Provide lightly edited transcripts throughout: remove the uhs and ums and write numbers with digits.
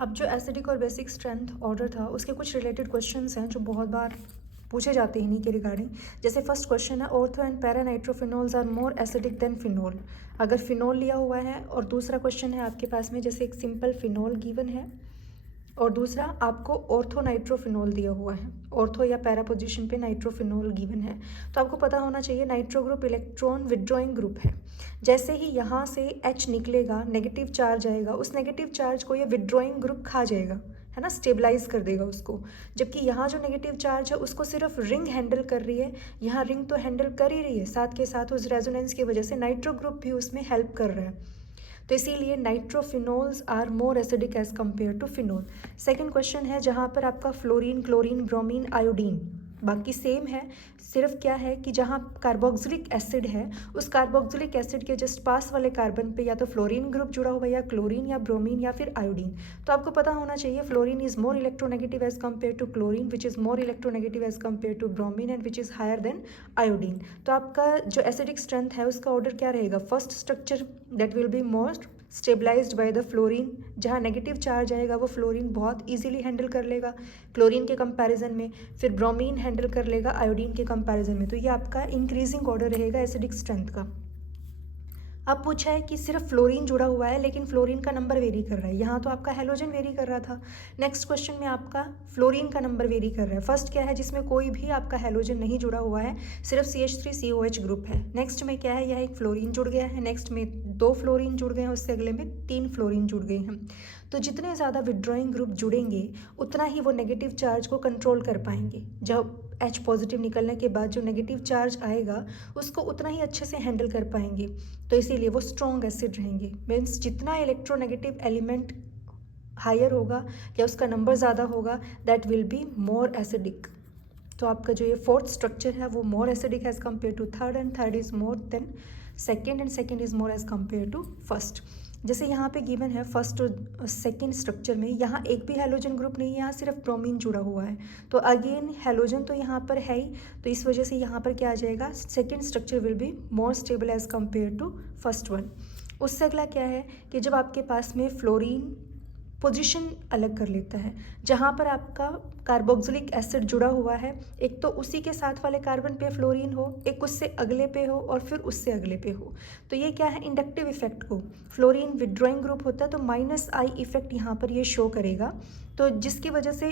अब जो एसिडिक और बेसिक स्ट्रेंथ ऑर्डर था उसके कुछ रिलेटेड क्वेश्चंस हैं जो बहुत बार पूछे जाते हैं इन्हीं के रिगार्डिंग। जैसे फर्स्ट क्वेश्चन है, ortho and para nitrophenols are more acidic than phenol. अगर फिनोल लिया हुआ है, और दूसरा क्वेश्चन है आपके पास में जैसे एक सिंपल फिनोल गिवन है और दूसरा आपको ऑर्थो नाइट्रोफिनोल दिया हुआ है, ऑर्थो या पैरा पोजीशन पे नाइट्रोफिनोल गिवन है। तो आपको पता होना चाहिए nitro group electron withdrawing group है। जैसे ही यहाँ से H निकलेगा, नेगेटिव चार्ज आएगा, उस नेगेटिव चार्ज को ये विड्रॉइंग ग्रुप खा जाएगा, है ना, स्टेबलाइज कर देगा उसको। जबकि यहाँ जो नेगेटिव चार्ज है उसको सिर्फ रिंग हैंडल कर रही है, यहाँ रिंग तो हैंडल कर ही रही है, साथ के साथ उस रेजोनेंस की वजह से नाइट्रो ग्रुप भी उसमें हेल्प कर रहा है। तो इसीलिए nitrophenols are more acidic as compare to phenol. Second question है जहाँ पर आपका फ्लोरीन, क्लोरीन, ब्रोमीन, आयोडीन बाकी सेम है, सिर्फ क्या है कि जहाँ कार्बोक्सिलिक एसिड है उस कार्बोक्सिलिक एसिड के जस्ट पास वाले कार्बन पे या तो फ्लोरीन ग्रुप जुड़ा हुआ है या क्लोरीन या ब्रोमीन या फिर आयोडीन। तो आपको पता होना चाहिए fluorine is more electronegative as compare to chlorine, which is more electronegative as compare to bromine and which is higher than iodine. तो आपका जो एसिडिक स्ट्रेंथ है उसका ऑर्डर क्या रहेगा? First structure that will be most stabilised by the fluorine, जहाँ negative charge आएगा वो फ्लोरीन बहुत इजीली हैंडल कर लेगा क्लोरीन के कंपैरिजन में, फिर ब्रोमीन हैंडल कर लेगा आयोडीन के कंपैरिजन में। तो ये आपका इंक्रीजिंग ऑर्डर रहेगा एसिडिक स्ट्रेंथ का। अब पूछा है कि सिर्फ फ्लोरीन जुड़ा हुआ है लेकिन फ्लोरीन का नंबर वेरी कर रहा है, यहाँ तो आपका हेलोजन वेरी कर रहा था, नेक्स्ट क्वेश्चन में आपका फ्लोरीन का नंबर वेरी कर रहा है। फर्स्ट क्या है जिसमें कोई भी आपका हेलोजन नहीं जुड़ा हुआ है, सिर्फ CH3COH ग्रुप है। नेक्स्ट में क्या है, यह एक फ्लोरीन जुड़ गया है, नेक्स्ट में 2 फ्लोरीन जुड़ गए हैं, उससे अगले में 3 फ्लोरीन जुड़ गए हैं। तो जितने ज़्यादा विड्रॉइंग ग्रुप जुड़ेंगे उतना ही वो नेगेटिव चार्ज को कंट्रोल कर पाएंगे। जब H पॉजिटिव निकलने के बाद जो नेगेटिव चार्ज आएगा उसको उतना ही अच्छे से हैंडल कर पाएंगे, तो इसीलिए वो स्ट्रॉन्ग एसिड रहेंगे। मीन्स जितना इलेक्ट्रोनेगेटिव एलिमेंट हायर होगा या उसका नंबर ज़्यादा होगा that will be more acidic. तो आपका जो ये फोर्थ स्ट्रक्चर है वो more acidic as compare to third, and third is more than second, and second is more as compare to first. जैसे यहाँ पे गिवन है फर्स्ट और सेकेंड स्ट्रक्चर में यहाँ एक भी हेलोजन ग्रुप नहीं है, यहाँ सिर्फ ब्रोमीन जुड़ा हुआ है। तो अगेन हेलोजन तो यहाँ पर है ही, तो इस वजह से यहाँ पर क्या आ जाएगा, second structure will be more stable as compare to first one. उससे अगला क्या है कि जब आपके पास में फ्लोरीन पोजीशन अलग कर लेता है, जहाँ पर आपका कार्बोक्सिलिक एसिड जुड़ा हुआ है, एक तो उसी के साथ वाले कार्बन पे फ्लोरीन हो, एक उससे अगले पे हो और फिर उससे अगले पे हो, तो ये क्या है, इंडक्टिव इफेक्ट को, फ्लोरीन विड्रॉइंग ग्रुप होता है तो -I इफेक्ट यहाँ पर ये शो करेगा। तो जिसकी वजह से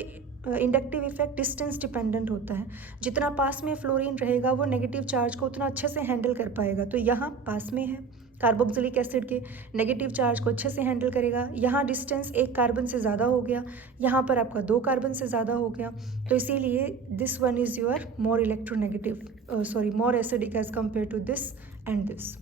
इंडक्टिव इफेक्ट डिस्टेंस डिपेंडेंट होता है, जितना पास में फ्लोरीन रहेगा वो नेगेटिव चार्ज को उतना अच्छे से हैंडल कर पाएगा। तो यहाँ पास में है कार्बोक्सिलिक एसिड के, नेगेटिव चार्ज को अच्छे से हैंडल करेगा। यहाँ डिस्टेंस 1 कार्बन से ज़्यादा हो गया, यहाँ पर आपका 2 कार्बन से ज़्यादा हो गया, तो इसीलिए this one is your more electronegative more acidic as compare to this and this.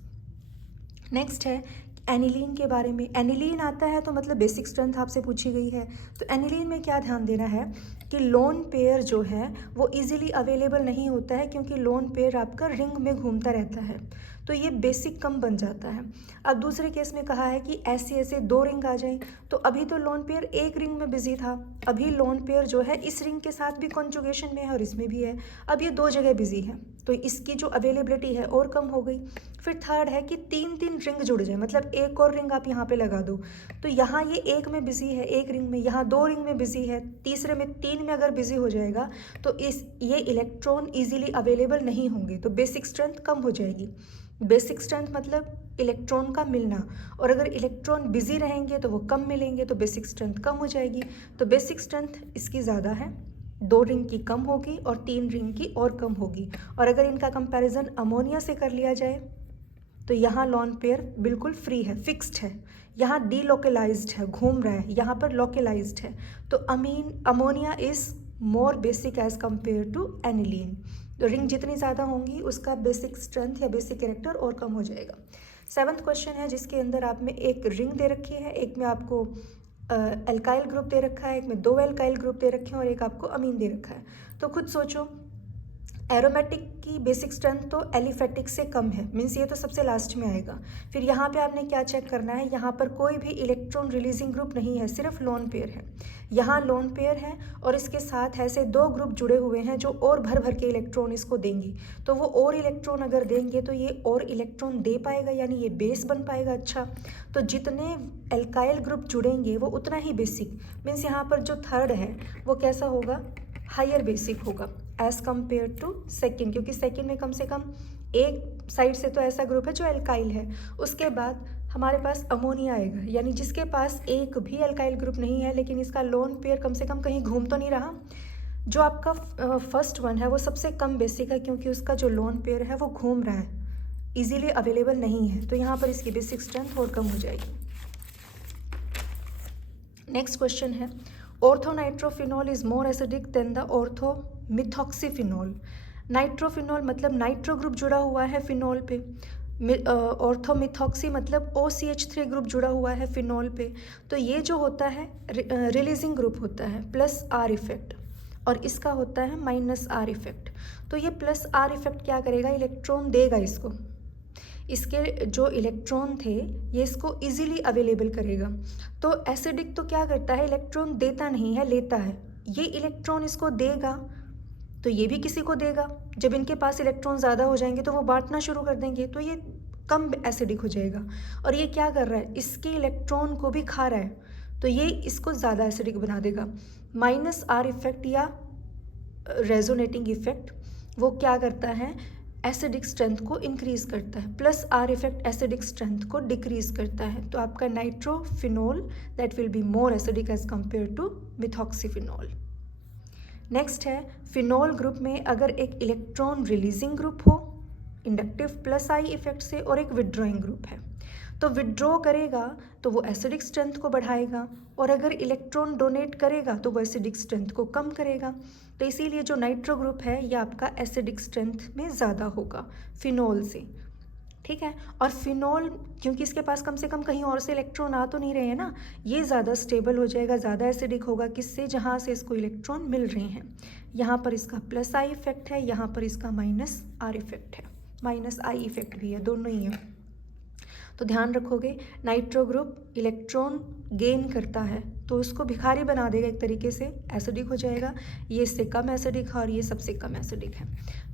Next है एनिलीन के बारे में। एनिलीन आता है तो मतलब बेसिक स्ट्रेंथ आपसे पूछी गई है, तो एनिलीन में क्या ध्यान देना है कि लोन पेयर जो है वो इजीली अवेलेबल नहीं होता है, क्योंकि लोन पेयर आपका रिंग में घूमता रहता है, तो ये बेसिक कम बन जाता है। अब दूसरे केस में कहा है कि ऐसे ऐसे 2 रिंग आ जाएं, तो अभी तो लोन पेयर एक रिंग में बिजी था, अभी लोन पेयर जो है इस रिंग के साथ भी कॉन्जुगेशन में है और इसमें भी है, अब ये 2 जगह बिजी है, तो इसकी जो अवेलेबिलिटी है और कम हो गई। फिर थर्ड है कि 3 रिंग जुड़ जाए, मतलब एक और रिंग आप यहाँ पे लगा दो, तो यहाँ ये एक में बिजी है, एक रिंग में, यहाँ 2 रिंग में बिजी है, तीसरे में 3 में अगर बिजी हो जाएगा तो ये इलेक्ट्रॉन इजीली अवेलेबल नहीं होंगे, तो बेसिक स्ट्रेंथ कम हो जाएगी। बेसिक स्ट्रेंथ मतलब इलेक्ट्रॉन का मिलना, और अगर इलेक्ट्रॉन बिजी रहेंगे तो वो कम मिलेंगे, तो बेसिक स्ट्रेंथ कम हो जाएगी। तो बेसिक स्ट्रेंथ इसकी ज़्यादा है, 2 रिंग की कम होगी और 3 रिंग की और कम होगी। और अगर इनका कंपैरिजन अमोनिया से कर लिया जाए तो यहाँ लॉन पेयर बिल्कुल फ्री है, फिक्स्ड है, यहाँ डीलोकलाइज्ड है, घूम रहा है, यहाँ पर लोकलाइज्ड है। तो ammonia is more basic as compare to aniline. तो रिंग जितनी ज़्यादा होंगी उसका बेसिक स्ट्रेंथ या बेसिक कैरेक्टर और कम हो जाएगा। 7th क्वेश्चन है जिसके अंदर आप में एक रिंग दे रखी है, एक में आपको एल्काइल ग्रुप दे रखा है, एक में 2 एल्काइल ग्रुप दे रखे हैं और एक आपको अमीन दे रखा है। तो खुद सोचो एरोमेटिक की बेसिक स्ट्रेंथ तो एलिफेटिक से कम है, मीन्स ये तो सबसे लास्ट में आएगा। फिर यहाँ पे आपने क्या चेक करना है, यहाँ पर कोई भी इलेक्ट्रॉन रिलीजिंग ग्रुप नहीं है, सिर्फ लोन पेयर है। यहाँ लोन पेयर है और इसके साथ ऐसे दो ग्रुप जुड़े हुए हैं जो और भर भर के इलेक्ट्रॉन इसको देंगी। तो वो और इलेक्ट्रॉन अगर देंगे तो ये और इलेक्ट्रॉन दे पाएगा, यानी ये बेस बन पाएगा। अच्छा, तो जितने एल्काइल ग्रुप जुड़ेंगे वो उतना ही बेसिक, मीन्स यहाँ पर जो थर्ड है वो कैसा होगा, हायर बेसिक होगा एज़ कम्पेयर टू सेकेंड, क्योंकि सेकेंड में कम से कम एक साइड से तो ऐसा ग्रुप है जो एल्काइल है। उसके बाद हमारे पास अमोनिया आएगा, यानी जिसके पास एक भी एल्काइल ग्रुप नहीं है लेकिन इसका लोन पेयर कम से कम कहीं घूम तो नहीं रहा। जो आपका फर्स्ट वन है वो सबसे कम बेसिक है, क्योंकि उसका जो लोन पेयर है वो घूम रहा है, इजीली अवेलेबल नहीं है, तो यहाँ पर इसकी बेसिक स्ट्रेंथ और कम हो जाएगी। नेक्स्ट क्वेश्चन है, orthonitrophenol is more acidic than the orthomethoxyphenol. Nitrophenol मतलब नाइट्रो ग्रुप जुड़ा हुआ है फिनॉल पे, ऑर्थोमिथॉक्सी मतलब OCH3 ग्रुप जुड़ा हुआ है फिनॉल पे। तो ये जो होता है रिलीजिंग ग्रुप होता है प्लस R इफेक्ट, और इसका होता है माइनस R इफेक्ट। तो ये प्लस R इफेक्ट क्या करेगा, इलेक्ट्रॉन देगा इसको, इसके जो इलेक्ट्रॉन थे ये इसको इजीली अवेलेबल करेगा। तो एसिडिक तो क्या करता है, इलेक्ट्रॉन देता नहीं है, लेता है। ये इलेक्ट्रॉन इसको देगा तो ये भी किसी को देगा, जब इनके पास इलेक्ट्रॉन ज़्यादा हो जाएंगे तो वो बांटना शुरू कर देंगे, तो ये कम एसिडिक हो जाएगा। और ये क्या कर रहा है, इसके इलेक्ट्रॉन को भी खा रहा है, तो ये इसको ज़्यादा एसिडिक बना देगा। माइनस R इफेक्ट या रेजोनेटिंग इफेक्ट वो क्या करता है, एसिडिक स्ट्रेंथ को इंक्रीज करता है। Plus R effect acidic strength को डिक्रीज करता है। तो आपका nitrophenol that will be more acidic as compare to methoxyphenol. Next है, फिनॉल ग्रुप में अगर एक इलेक्ट्रॉन रिलीजिंग ग्रुप हो इंडक्टिव प्लस I इफेक्ट से और एक विड्रॉइंग ग्रुप है, तो विड्रॉ करेगा तो वो एसिडिक स्ट्रेंथ को बढ़ाएगा, और अगर इलेक्ट्रॉन डोनेट करेगा तो वो एसिडिक स्ट्रेंथ को कम करेगा। तो इसीलिए जो नाइट्रो ग्रुप है ये आपका एसिडिक स्ट्रेंथ में ज़्यादा होगा फिनॉल से, ठीक है। और फिनॉल क्योंकि इसके पास कम से कम कहीं और से इलेक्ट्रॉन आ तो नहीं रहे हैं ना, ये ज़्यादा स्टेबल हो जाएगा, ज़्यादा एसिडिक होगा, किससे, जहाँ से इसको इलेक्ट्रॉन मिल रहे हैं। यहाँ पर इसका प्लस I इफेक्ट है, यहाँ पर इसका माइनस R इफेक्ट है, माइनस I इफेक्ट भी है, दोनों ही है। तो ध्यान रखोगे, नाइट्रो ग्रुप इलेक्ट्रॉन गेन करता है तो उसको भिखारी बना देगा, एक तरीके से एसिडिक हो जाएगा। ये इससे कम एसिडिक है और ये सबसे कम एसिडिक है।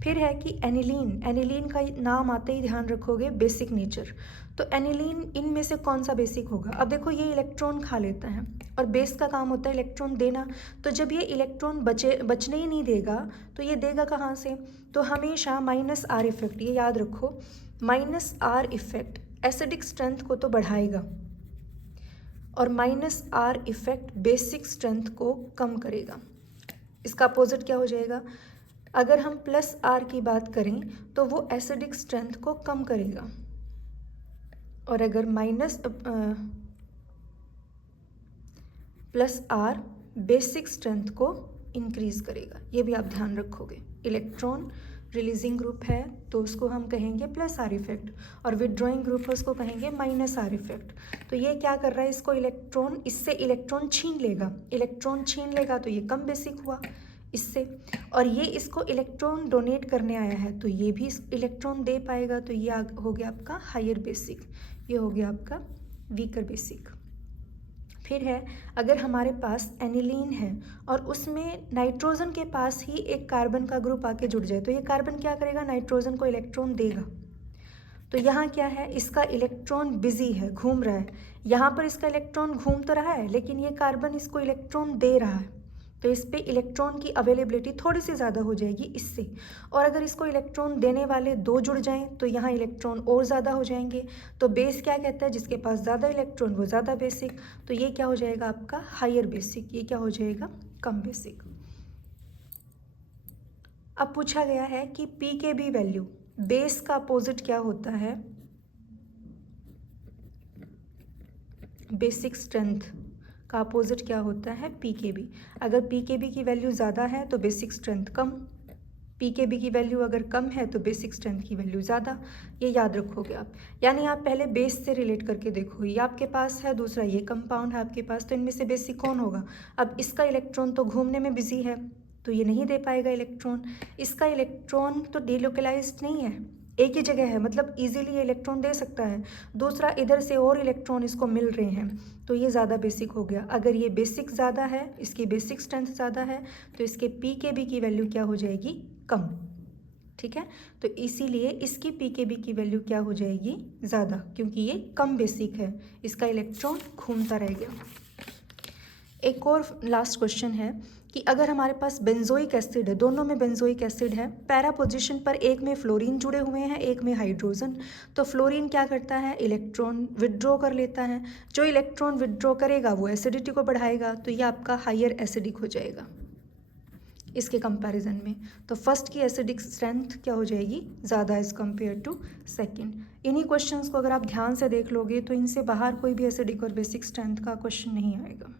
फिर है कि एनिलीन, एनिलीन का नाम आते ही ध्यान रखोगे बेसिक नेचर। तो एनिलीन इनमें से कौन सा बेसिक होगा, अब देखो ये इलेक्ट्रॉन खा लेता है और बेस का काम होता है इलेक्ट्रॉन देना, तो जब ये इलेक्ट्रॉन बचने ही नहीं देगा तो ये देगा कहाँ से, तो हमेशा माइनस R इफेक्ट, ये याद रखो, minus R effect acidic strength को तो बढ़ाएगा और minus R effect basic strength को कम करेगा। इसका अपोजिट क्या हो जाएगा, अगर हम प्लस R की बात करें तो वो एसिडिक स्ट्रेंथ को कम करेगा, और अगर minus plus R basic strength को इंक्रीज करेगा। ये भी आप ध्यान रखोगे। इलेक्ट्रॉन रिलीजिंग ग्रुप है तो उसको हम कहेंगे प्लस R इफेक्ट, और विड्रॉइंग ग्रुप है उसको कहेंगे माइनस R इफेक्ट। तो ये क्या कर रहा है, इसको इलेक्ट्रॉन, इससे इलेक्ट्रॉन छीन लेगा, इलेक्ट्रॉन छीन लेगा तो ये कम बेसिक हुआ इससे, और ये इसको इलेक्ट्रॉन डोनेट करने आया है तो ये भी इलेक्ट्रॉन दे पाएगा, तो ये हो गया आपका हायर बेसिक, ये हो गया आपका वीकर बेसिक। फिर है, अगर हमारे पास एनिलीन है और उसमें नाइट्रोजन के पास ही एक कार्बन का ग्रुप आके जुड़ जाए, तो ये कार्बन क्या करेगा, नाइट्रोजन को इलेक्ट्रॉन देगा। तो यहाँ क्या है, इसका इलेक्ट्रॉन बिजी है, घूम रहा है, यहाँ पर इसका इलेक्ट्रॉन घूम तो रहा है लेकिन ये कार्बन इसको इलेक्ट्रॉन दे रहा है, तो इस पर इलेक्ट्रॉन की अवेलेबिलिटी थोड़ी सी ज़्यादा हो जाएगी इससे। और अगर इसको इलेक्ट्रॉन देने वाले दो जुड़ जाएं तो यहाँ इलेक्ट्रॉन और ज़्यादा हो जाएंगे। तो बेस क्या कहता है, जिसके पास ज़्यादा इलेक्ट्रॉन वो ज़्यादा बेसिक, तो ये क्या हो जाएगा आपका हायर बेसिक, ये क्या हो जाएगा कम बेसिक। अब पूछा गया है कि pKb वैल्यू, बेस का अपोजिट क्या होता है, बेसिक स्ट्रेंथ का अपोजिट क्या होता है, pKb। अगर pKb की वैल्यू ज़्यादा है तो बेसिक स्ट्रेंथ कम, pKb की वैल्यू अगर कम है तो बेसिक स्ट्रेंथ की वैल्यू ज़्यादा, ये याद रखोगे आप। यानी आप पहले बेस से रिलेट करके देखो, ये आपके पास है, दूसरा ये कंपाउंड है आपके पास, तो इनमें से बेसिक कौन होगा। अब इसका इलेक्ट्रॉन तो घूमने में बिजी है तो ये नहीं दे पाएगा इलेक्ट्रॉन। इसका इलेक्ट्रॉन तो डिलोकलाइज्ड नहीं है, एक ही जगह है, मतलब इजीली ये इलेक्ट्रॉन दे सकता है। दूसरा, इधर से और इलेक्ट्रॉन इसको मिल रहे हैं, तो ये ज़्यादा बेसिक हो गया। अगर ये बेसिक ज़्यादा है, इसकी बेसिक स्ट्रेंथ ज़्यादा है, तो इसके पीकेबी की वैल्यू क्या हो जाएगी? कम। ठीक है, तो इसीलिए इसकी पीकेबी की वैल्यू क्या हो जाएगी? ज़्यादा, क्योंकि ये कम बेसिक है, इसका इलेक्ट्रॉन घूमता रह गया। एक और लास्ट क्वेश्चन है कि अगर हमारे पास बेंजोइक एसिड है, दोनों में बेंजोइक एसिड है, पैरा पोजीशन पर एक में फ्लोरीन जुड़े हुए हैं, एक में हाइड्रोजन, तो फ्लोरीन क्या करता है? इलेक्ट्रॉन विदड्रॉ कर लेता है। जो इलेक्ट्रॉन विदड्रॉ करेगा वो एसिडिटी को बढ़ाएगा, तो ये आपका हायर एसिडिक हो जाएगा इसके कंपैरिजन में। तो फर्स्ट की एसिडिक स्ट्रेंथ क्या हो जाएगी? ज़्यादा एज़ कम्पेयर टू सेकेंड। इन्हीं क्वेश्चंस को अगर आप ध्यान से देख लोगे तो इनसे बाहर कोई भी एसिडिक और बेसिक स्ट्रेंथ का क्वेश्चन नहीं आएगा।